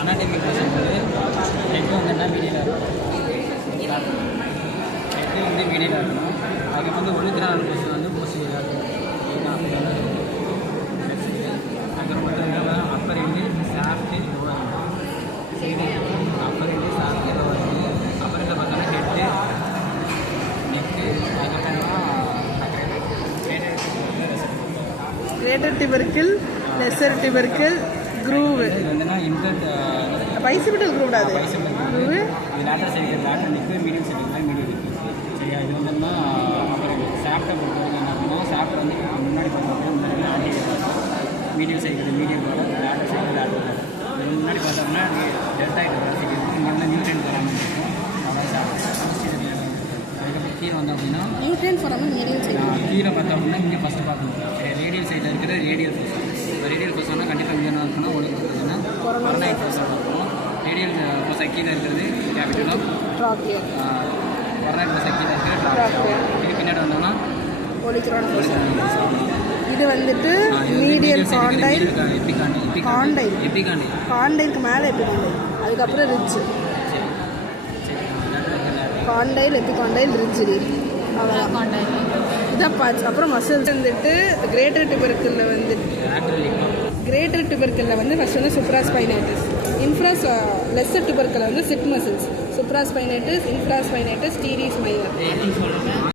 Anatomy question வந்து head வந்து மீடியில் இருக்கும். ஹெட்டு வந்து மீடியில் இருக்கணும். அதுக்கு வந்து 24 கொஸ்டின் வந்து போஸ்டில் இருக்கும். அதுக்கப்புறம் மட்டும் இல்லாமல் அப்பர் வந்து சாஃப்ட்டு லோவர் அப்பர் வந்து சாஃப்ட்டு லோவர் அப்புறம் பார்த்தோன்னா head neck greater tubercle, lesser tubercle, groove. இது வந்துன்னா இன்டர்ட் பைசிபிட்டல் க்ரூவ் அது. க்ரூவ் இது லேட்டர் சைடு லேட்டர் நிற்கு மீடியம் சைடு மீடியம் இருக்குது. சரியா, இது வந்துன்னா அப்புறம் சாஃப்ட்டை பொறுத்த வரைக்கும் என்ன பண்ணணும், சாஃப்ட் வந்து முன்னாடி பார்த்தோம்னா முன்னாடி medium cycle medium later cycle later இது முன்னாடி பார்த்தோம்னா டெல்டா கிராஃபிக் இருக்குது. இங்கே வந்து நியூட்ரன் வராமல் இருக்கும். அதுக்கப்புறம் கீழே வந்தோம் அப்படின்னா நியூட்ரன் ஃபார்ம் மீடியம் சைக்கிள். கீழே பார்த்தோம் அப்படின்னா இங்கே ஃபஸ்ட்டு பார்க்கணும் ரேடியல் சைடில் இருக்கிற ரேடியல் ஃபோர்ஸ். இப்போ ரேடியல் ஃபோர்ஸ் ஆனால் கண்டிப்பாக இங்கே என்ன இருக்குன்னா உங்களுக்கு பார்த்தீங்கன்னா கொரோனாய்ட் ஃபோர்ஸோட இருக்கும். ரேடியல் ஃபோர்ஸ் கீழே இருக்கிறது கேபிட்டலும் ட்ராக்கியர். கொரோனாய்ட் ஃபோர்ஸ் கீழே இருக்கிற ட்ராக்கியர். இது பின்னாடி வந்தோம்னா ஒலிக்ரான் ஃபோர்ஸ். இது வந்துட்டு மீடியல் காண்டைல், காண்டைல், காண்டைலுக்கு மேலே எபிகாண்டைல், அதுக்கப்புறம் ரிட்ஜ். Condyle, epicondyle, ridge. அவ்வளோதான் இதான் பார்ட்ஸ். அப்புறம் மசில்ஸ் வந்துட்டு கிரேட்டர் டிபர்க்கிளில் வந்து ஃபஸ்ட் வந்து சுப்ராஸ்பைனேட்டஸ், லெஸ்ஸர் டிபர்க்கில் வந்து சிட் மசில்ஸ், சுப்ராஸ்பைனேட்டஸ், இன்ஃப்ராஸ்பைனேட்டஸ், டீரிஸ் மைனர்.